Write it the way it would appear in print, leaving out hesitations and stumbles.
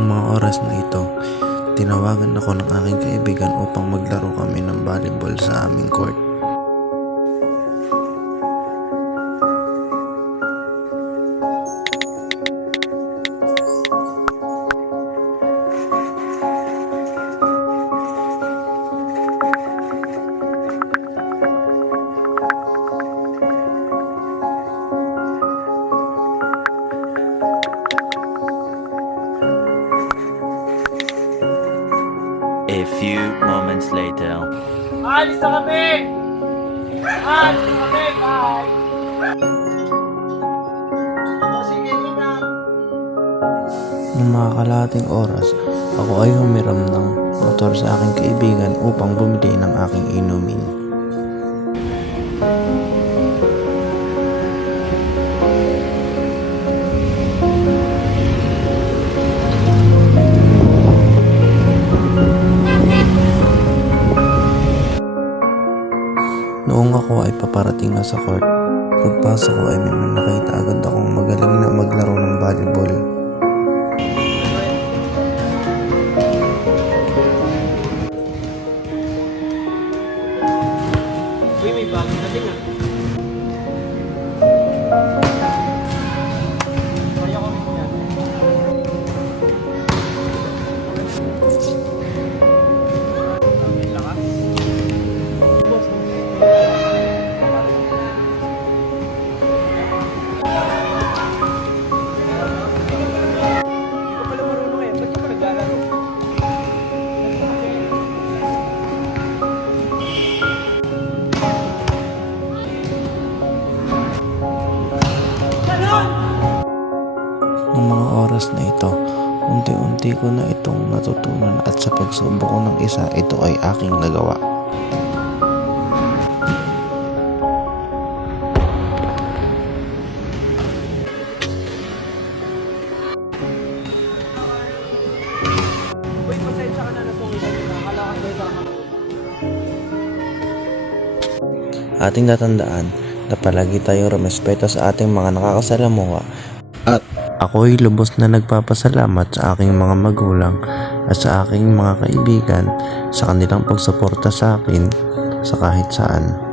Noong mga oras na ito, tinawagan ako ng aking kaibigan upang maglaro kami ng volleyball sa aming court. A few moments later. Alis na kami! Alis na kami! Bye! Sige, ingat! Noong mga kalahating oras, ako ay humiram ng motor sa aking kaibigan upang bumili ng aking inumin. Noong ako ay paparating na sa court, pagpasok ko ay may nakita agad akong magaling na maglaro ng volleyball. Uy, may bagong dating ah. Kaya ko rin yan. Ang lakas. Hindi ka pala marunong eh. Ba't ka pa naglalaro? Noong mga oras na ito, unti-unti ko na itong natutunan at sa pagsubok ko ng isa, ito ay aking nagawa. Uy, pasensya ka na nasungitan kita. Akala ko doon baka maluwa. Ating tatandaan na palagi tayong rumespeto sa ating mga nakakasalamuha at ako'y lubos na nagpapasalamat sa aking mga magulang at sa aking mga kaibigan sa kanilang pagsuporta sa akin sa kahit saan.